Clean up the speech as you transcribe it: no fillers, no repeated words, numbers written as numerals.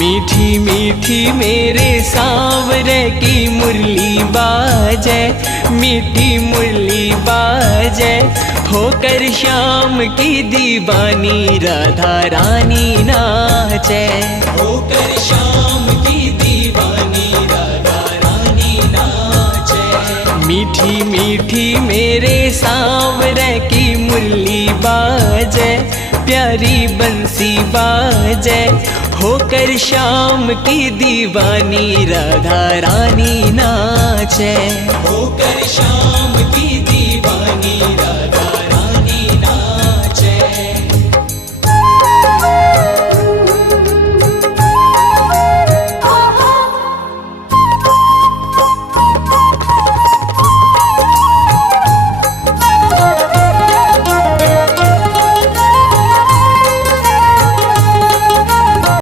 मीठी मीठी मेरे सांवरे की मुरली बाजे, मीठी मुरली बाजे, होकर श्याम की दीवानी राधा रानी नाचे, होकर श्याम की दीवानी राधा रानी नाचे। मीठी मीठी मेरे सांवरे की मुरली बाजे, प्यारी बंसी बाजे, होकर श्याम की दीवानी राधा रानी नाचे, होकर श्याम की दीवानी राधा